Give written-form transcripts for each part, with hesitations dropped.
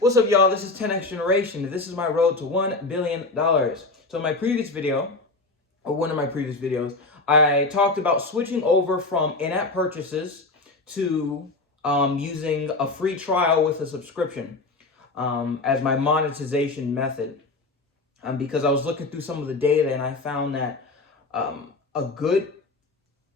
What's up, y'all? This is 10X Generation. This is my road to $1 billion. So in my previous video, or one of my previous videos, I talked about switching over from in-app purchases to using a free trial with a subscription as my monetization method. Because I was looking through some of the data and I found that a good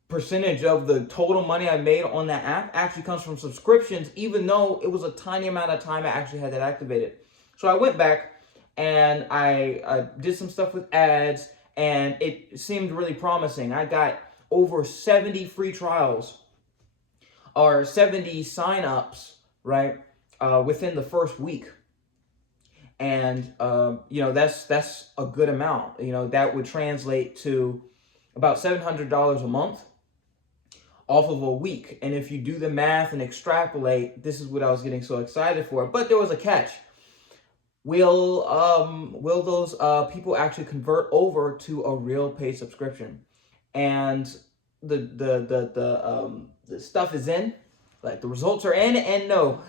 percentage of the total money I made on that app actually comes from subscriptions, even though it was a tiny amount of time I actually had that activated. So I went back and I did some stuff with ads, and it seemed really promising. I got over 70 free trials or 70 signups, right, within the first week. And that's a good amount. That would translate to about $700 a month off of a week. And if you do the math and extrapolate, this is what I was getting so excited for. But there was a catch. Will those people actually convert over to a real paid subscription? And the stuff is in, like the results are in, and no,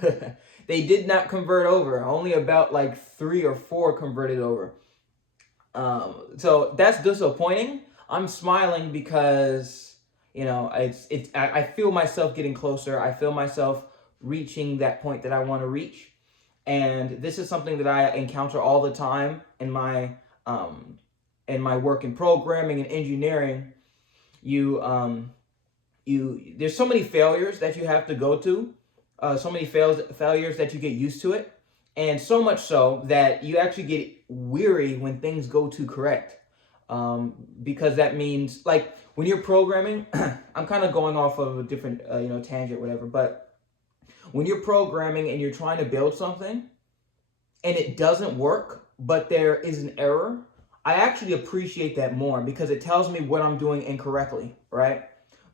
they did not convert over. Only about like 3 or 4 converted over. So that's disappointing. I'm smiling because I feel myself getting closer. I feel myself reaching that point that I want to reach. And this is something that I encounter all the time in my work in programming and engineering. There's so many failures that you have to go to, so many failures that you get used to it, and so much so that you actually get weary when things go too correct. Because that means, like, when you're programming, I'm kind of going off of a different, tangent, whatever. But when you're programming and you're trying to build something and it doesn't work, but there is an error, I actually appreciate that more because it tells me what I'm doing incorrectly, right?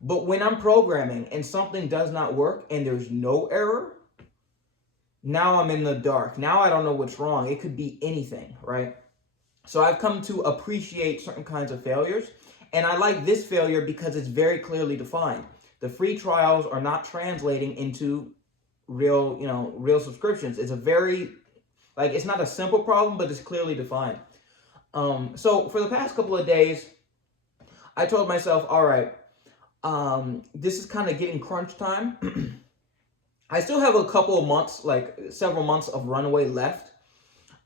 But when I'm programming and something does not work and there's no error, now I'm in the dark. Now I don't know what's wrong. It could be anything, right? So I've come to appreciate certain kinds of failures, and I like this failure because it's very clearly defined. The free trials are not translating into real subscriptions. It's it's not a simple problem, but it's clearly defined. So for the past couple of days, I told myself, all right, this is kind of getting crunch time. I still have a couple of months, like several months of runway left.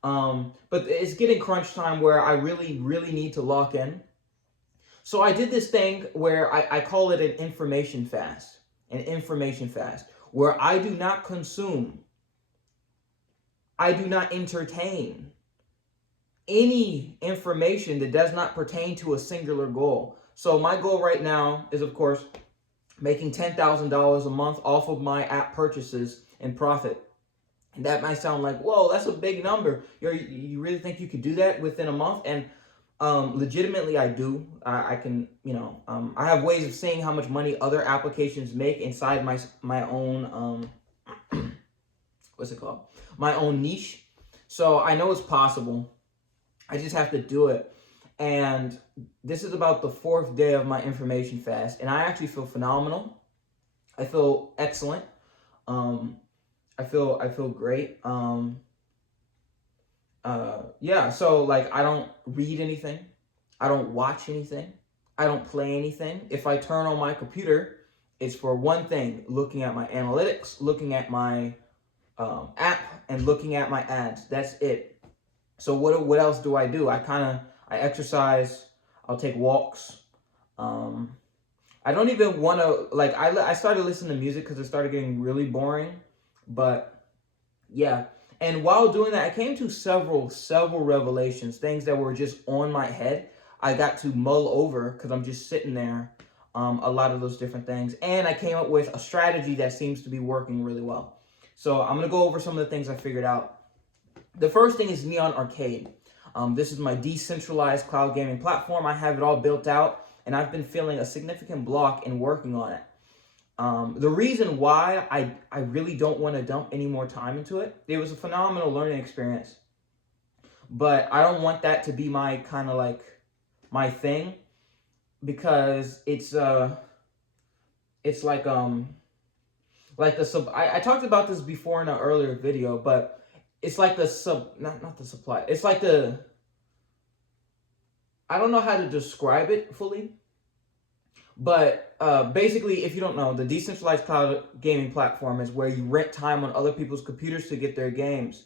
But it's getting crunch time where I really, really need to lock in. So I did this thing where I call it an information fast. An information fast. Where I do not consume, I do not entertain any information that does not pertain to a singular goal. So my goal right now is, of course, making $10,000 a month off of my app purchases and profit. And that might sound like, whoa, that's a big number. You really think you could do that within a month? And legitimately, I do. I can, I have ways of seeing how much money other applications make inside my own, what's it called? My own niche. So I know it's possible. I just have to do it. And this is about the 4th day of my information fast, and I actually feel phenomenal. I feel excellent. I feel great. So like I don't read anything. I don't watch anything. I don't play anything. If I turn on my computer, it's for one thing: looking at my analytics, looking at my app, and looking at my ads. That's it. So what else do? I exercise. I'll take walks. I don't even want to, like, I started listening to music because it started getting really boring. But yeah, and while doing that, I came to several revelations, things that were just on my head. I got to mull over because I'm just sitting there, a lot of those different things. And I came up with a strategy that seems to be working really well. So I'm going to go over some of the things I figured out. The first thing is Neon Arcade. This is my decentralized cloud gaming platform. I have it all built out, and I've been feeling a significant block in working on it. The reason why I really don't want to dump any more time into it, it was a phenomenal learning experience, but I don't want that to be my kind of like my thing, because it's like I talked about this before in an earlier video, but it's like the not the supply. It's like the, I don't know how to describe it fully, but basically, if you don't know, the decentralized cloud gaming platform is where you rent time on other people's computers to get their games.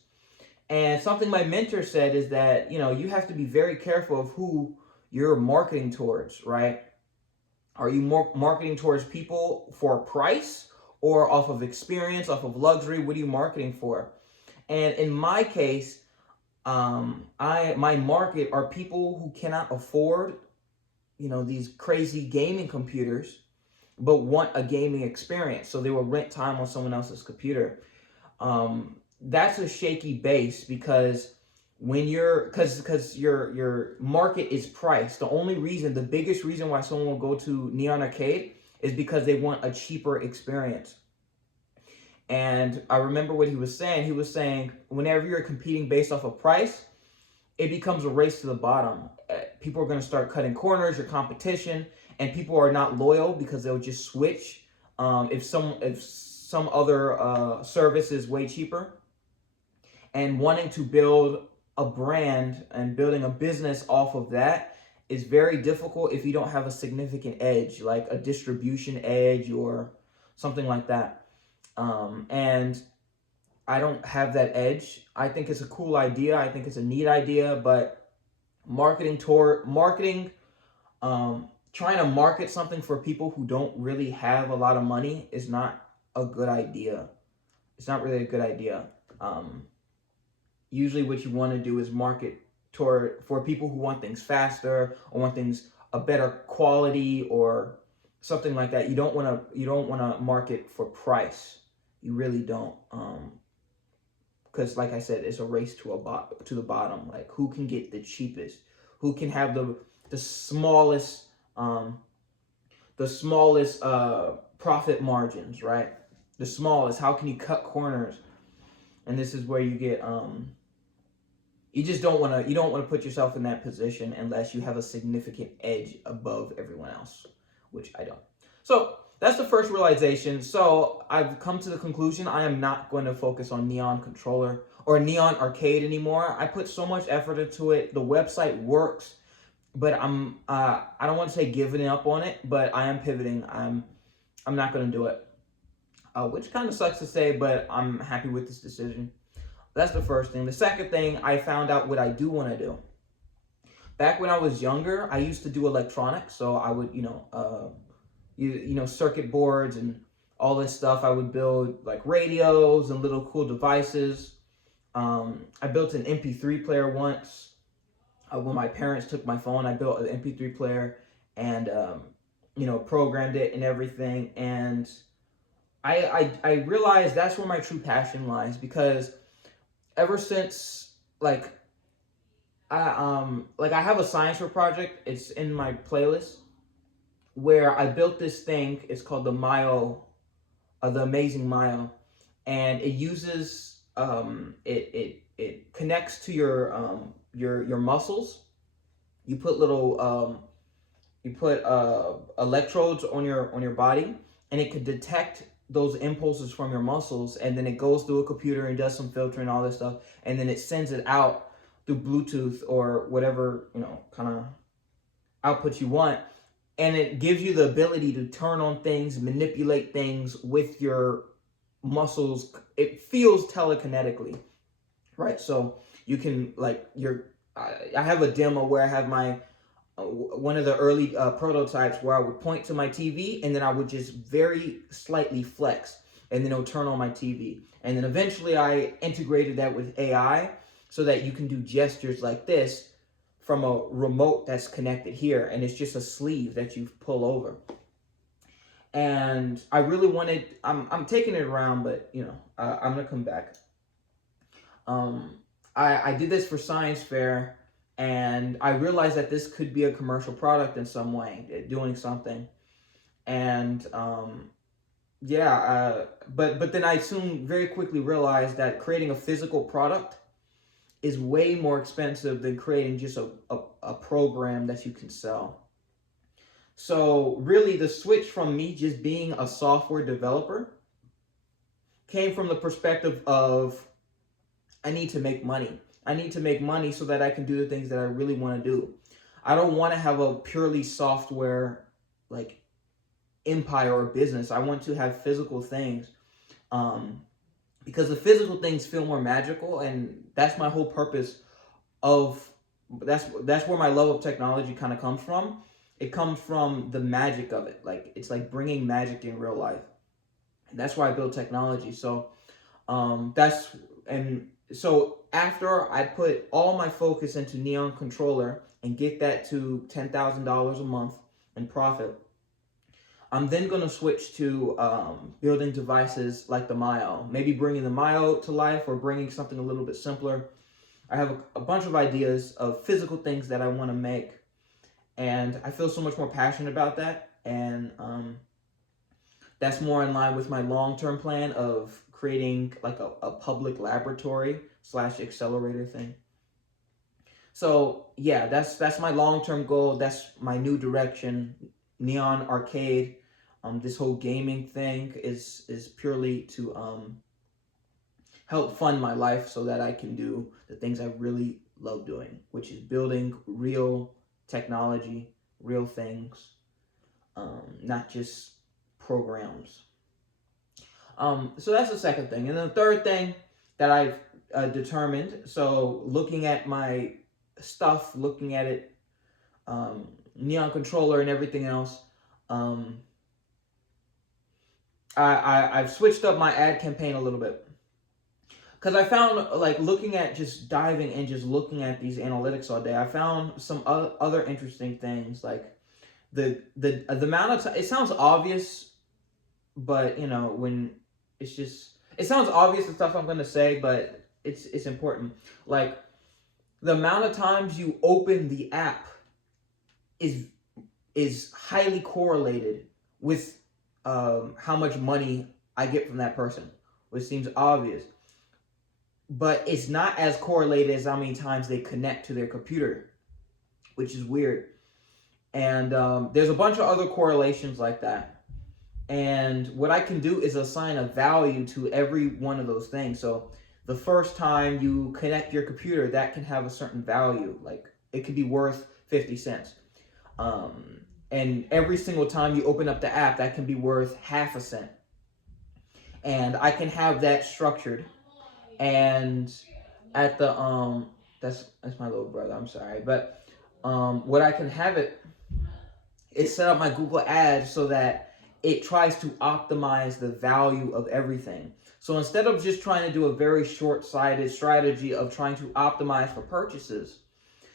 And something my mentor said is that, you have to be very careful of who you're marketing towards, right? Are you more marketing towards people for a price or off of experience, off of luxury? What are you marketing for? And in my case, my market are people who cannot afford, these crazy gaming computers, but want a gaming experience. So they will rent time on someone else's computer. That's a shaky base because when because your market is price. The biggest reason why someone will go to Neon Arcade is because they want a cheaper experience. And I remember what he was saying. He was saying whenever you're competing based off of price, it becomes a race to the bottom. People are going to start cutting corners, your competition, and people are not loyal because they'll just switch if some other service is way cheaper. And wanting to build a brand and building a business off of that is very difficult if you don't have a significant edge, like a distribution edge or something like that. And I don't have that edge. I think it's a cool idea. I think it's a neat idea, but trying to market something for people who don't really have a lot of money is not a good idea. It's not really a good idea. Usually what you want to do is market for people who want things faster or want things a better quality or something like that. You don't want to market for price. You really don't. Because like I said, it's a race to the bottom. Like who can get the cheapest? Who can have the smallest profit margins, right? The smallest. How can you cut corners? And this is where you get you don't want to put yourself in that position unless you have a significant edge above everyone else, which I don't. So that's the first realization. So I've come to the conclusion I am not going to focus on Neon Controller or Neon Arcade anymore. I put so much effort into it. The website works, but I don't want to say giving up on it, but I am pivoting. I'm not going to do it, which kind of sucks to say, but I'm happy with this decision. That's the first thing. The second thing, I found out what I do want to do. Back when I was younger, I used to do electronics, so I would, circuit boards and all this stuff. I would build like radios and little cool devices. I built an MP3 player once. When my parents took my phone, I built an MP3 player and, programmed it and everything. And I realized that's where my true passion lies because ever since I have a science fair project. It's in my playlist where I built this thing. It's called the Myo, the Amazing Myo, and it uses it connects to your muscles. You put electrodes on your body, and it could detect those impulses from your muscles, and then it goes through a computer and does some filtering, all this stuff, and then it sends it out through Bluetooth or whatever kind of output you want, and it gives you the ability to turn on things, manipulate things with your muscles. It feels telekinetically, right? So you can I have a demo where I have my one of the early prototypes where I would point to my TV and then I would just very slightly flex and then it'll turn on my TV. And then eventually I integrated that with AI so that you can do gestures like this from a remote that's connected here. And it's just a sleeve that you pull over. And I really wanted, I'm taking it around, but I'm going to come back. I did this for science fair. And I realized that this could be a commercial product in some way, doing something. And but then I soon very quickly realized that creating a physical product is way more expensive than creating just a program that you can sell. So really the switch from me just being a software developer came from the perspective of I need to make money. I need to make money so that I can do the things that I really want to do. I don't want to have a purely software like empire or business. I want to have physical things, um, because the physical things feel more magical, and that's my whole purpose of that's where my love of technology kind of comes from. It comes from the magic of it. Like it's like bringing magic in real life. And that's why I build technology. So that's and so after I put all my focus into Neon Controller and get that to $10,000 a month in profit, I'm then going to switch to building devices like the Myo. Maybe bringing the Myo to life or bringing something a little bit simpler. I have a bunch of ideas of physical things that I want to make, and I feel so much more passionate about that. And that's more in line with my long-term plan of creating like a public laboratory slash accelerator thing. So yeah, that's my long-term goal. That's my new direction. Neon Arcade, this whole gaming thing is purely to help fund my life so that I can do the things I really love doing, which is building real technology, real things, not just programs. So that's the second thing. And then the third thing that I've determined, so looking at my stuff, looking at it, Neon Controller and everything else, I've switched up my ad campaign a little bit. Because I found, like, looking at just diving and just looking at these analytics all day, I found some other interesting things, like the amount of time. It sounds obvious, but you know, when it's just, it sounds obvious the stuff I'm gonna say, but it's important. Like the amount of times you open the app is highly correlated with how much money I get from that person, which seems obvious, but it's not as correlated as how many times they connect to their computer, which is weird. And there's a bunch of other correlations like that. And what I can do is assign a value to every one of those things. So the first time you connect your computer, that can have a certain value. Like it could be worth 50 cents. And every single time you open up the app, that can be worth half a cent. And I can have that structured. And at the that's my little brother, I'm sorry. But what I can have it is set up my Google Ads so that it tries to optimize the value of everything. So instead of just trying to do a very short-sighted strategy of trying to optimize for purchases,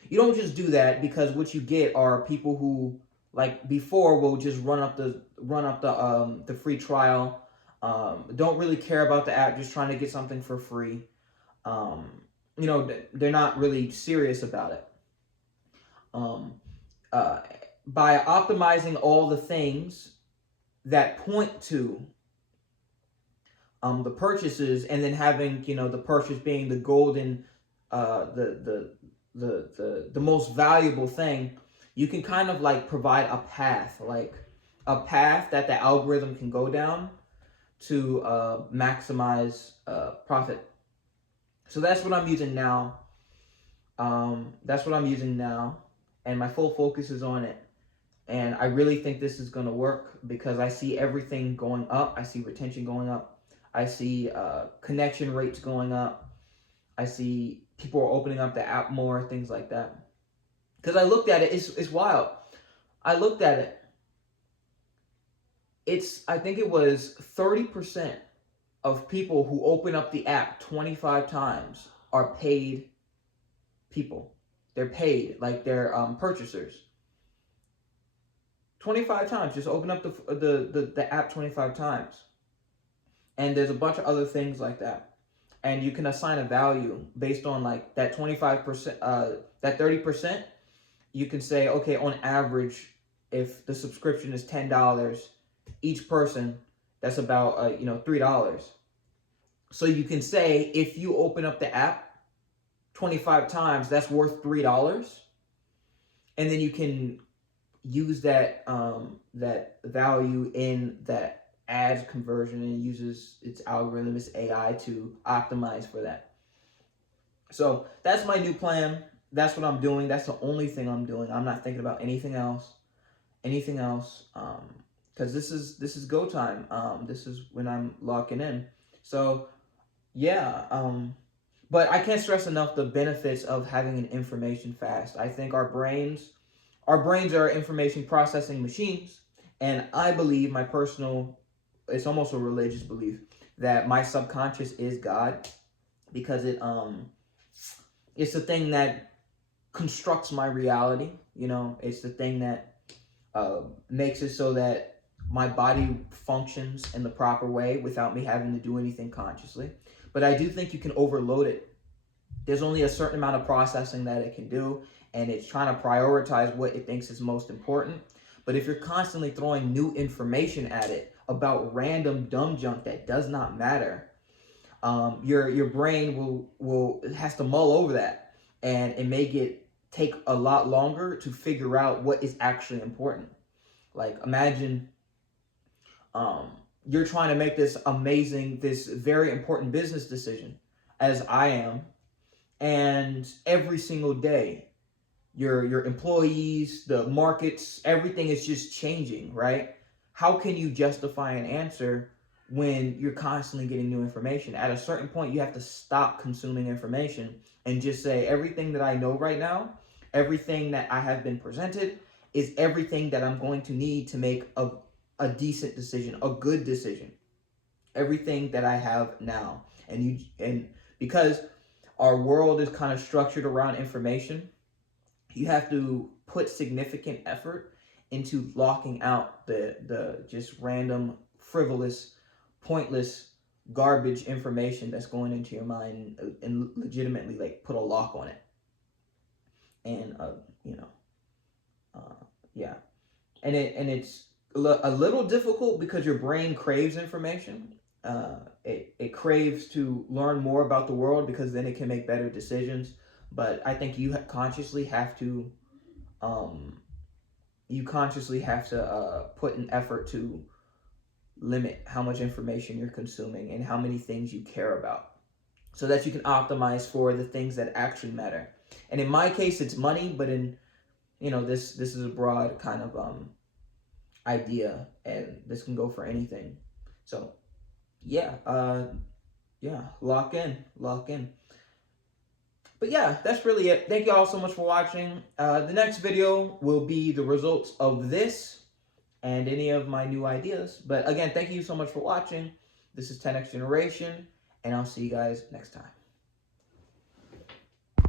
you don't just do that, because what you get are people who, like before, will just run up the free trial, don't really care about the app, just trying to get something for free. You know, they're not really serious about it. Um, by optimizing all the things that point to the purchases, and then having, you know, the purchase being the golden, the most valuable thing, you can kind of like provide a path, that the algorithm can go down to maximize profit. So that's what I'm using now. And my full focus is on it. And I really think this is going to work, because I see everything going up. I see retention going up. I see connection rates going up. I see people are opening up the app more, things like that. Because I looked at it, it's wild. I looked at it. I think it was 30% of people who open up the app 25 times are paid people. They're paid, like they're purchasers. 25 times, just open up the app 25 times. And there's a bunch of other things like that. And you can assign a value based on like that 25%, that 30%. You can say, okay, on average, if the subscription is $10, each person, that's about $3. So you can say, if you open up the app 25 times, that's worth $3. And then you can use that that value in that ads conversion, and uses its algorithm, its AI, to optimize for that. So that's my new plan. That's what I'm doing. That's the only thing I'm doing. I'm not thinking about anything else. Anything else. Because this is go time. This is when I'm locking in. So yeah. But I can't stress enough the benefits of having an information fast. I think our brains are information processing machines, and I believe my personal, it's almost a religious belief that my subconscious is God, because it's the thing that constructs my reality. It's the thing that makes it so that my body functions in the proper way without me having to do anything consciously. But I do think you can overload it. There's only a certain amount of processing that it can do, and it's trying to prioritize what it thinks is most important. But if you're constantly throwing new information at it about random dumb junk that does not matter, your brain will has to mull over that, and it may take a lot longer to figure out what is actually important. Like, imagine you're trying to make this very important business decision, as I am, and every single day your employees, the markets, everything is just changing, right? How can you justify an answer when you're constantly getting new information? At a certain point, you have to stop consuming information and just say, everything that I know right now, everything that I have been presented, is everything that I'm going to need to make a decent decision, a good decision. Everything that I have now. And because our world is kind of structured around information, you have to put significant effort into locking out the just random, frivolous, pointless, garbage information that's going into your mind, and legitimately like put a lock on it. And yeah, and it's a little difficult because your brain craves information. It craves to learn more about the world, because then it can make better decisions. But I think you consciously have to put an effort to limit how much information you're consuming and how many things you care about, so that you can optimize for the things that actually matter. And in my case, it's money, but this is a broad kind of idea, and this can go for anything. So yeah, lock in. But yeah, that's really it. Thank you all so much for watching. The next video will be the results of this and any of my new ideas. But again, thank you so much for watching. This is 10X Generation, and I'll see you guys next time.